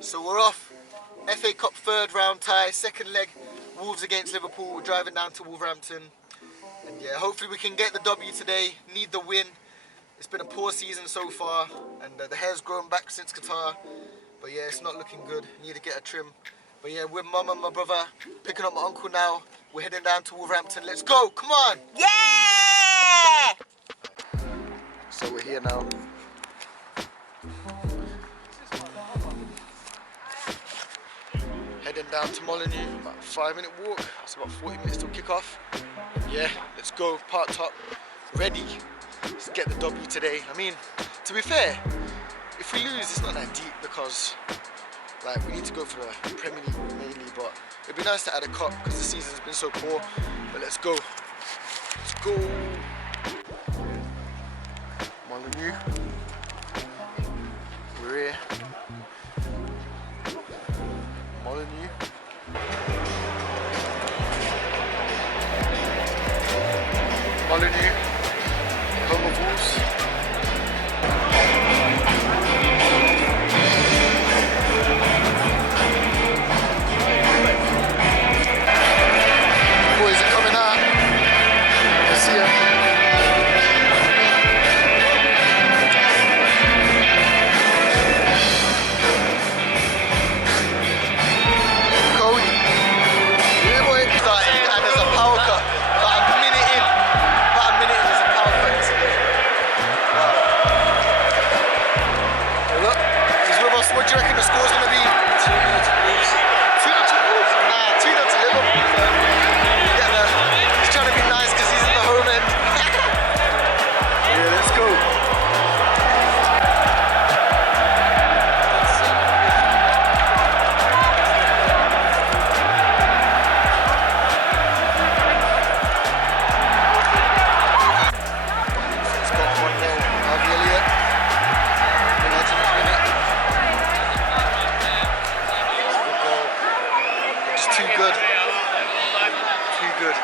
So we're off. FA Cup third round tie, second leg, Wolves against Liverpool. We're driving down to Wolverhampton. And yeah, hopefully we can get the W today, need the win. It's been a poor season so far, and the hair's grown back since Qatar. But yeah, it's not looking good, need to get a trim. But yeah, with mum and my brother, picking up my uncle now. We're heading down to Wolverhampton, let's go, come on! Yeah! So we're here now. Heading down to Molineux, about a 5-minute walk. It's about 40 minutes till kick-off. Yeah, let's go, parked up, ready. Let's get the W today. I mean, to be fair, if we lose, it's not that deep because like we need to go for the Premier League mainly, but it'd be nice to add a cup because the season's been so poor. But let's go. Let's go. Molineux. We're here. Molineux. Molineux, home of Wolves. Boys are coming out. Let's see ya. What do you reckon the score's going to be? 2-0 to Wolves. 2-0 to Wolves? Nah, 2-0 to Liverpool. He's trying to be nice because he's in the home end. Yeah, let's go. It's got 1-0. Harvey Elliott. Too good. Too good.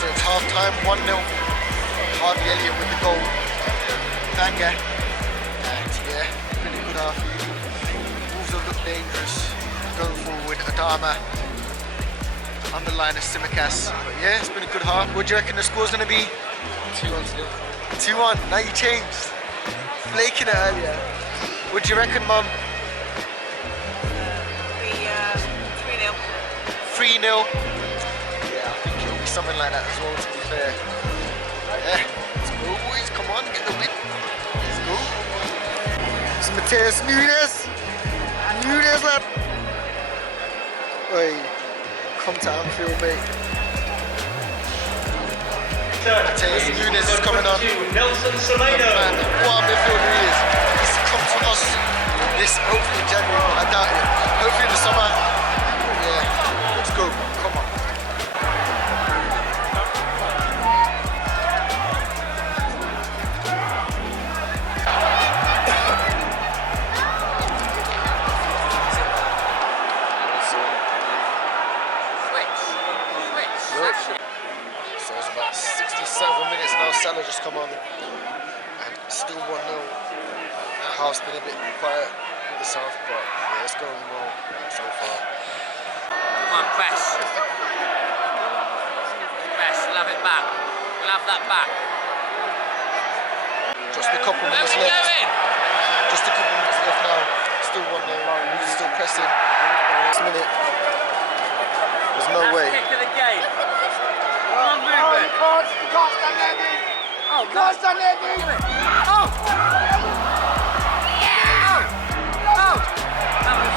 So it's half time, 1-0. Harvey Elliott with the goal. Banger. And yeah, really good half. Wolves have looked dangerous. Going forward, Adama on the line of Simicas. But yeah, it's been a good half. What do you reckon the score's going to be? 2-1 still. 2-1. Now you changed. Flaking it earlier. What do you reckon, Mum? 3-0. 3-0. Yeah, I think it'll be something like that as well, to be fair. Yeah, let's go, boys. Come on, get the win. Let's go. It's Mateus Nunes. Nunes, lad. Oi, come to Anfield, mate. Mateus Nunes is coming on. Nelson Semedo. Man, what a midfielder he is. He's come to us this, hopefully in January, but I doubt it. Hopefully in the summer. Yeah, let's go. Come on. So it's about 67 minutes now, Salah just come on and still 1-0. Half's been a bit quiet in the south, but yeah, it's going well so far. Come on, press. Press, we'll have it back. We'll have that back. Just a couple minutes left. Just a couple minutes left now. Still 1-0. He's still pressing. Next minute. There's no way. Kick of the game. Come on, movement. You can't stand there, dude. Oh, You can't stand there, dude. Oh! Yeah! Oh! That was...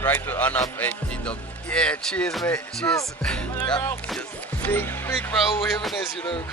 Try to earn up a G-Dog. Yeah, cheers, mate. Cheers. Yeah, cheers. Big Raul Jimenez, you know.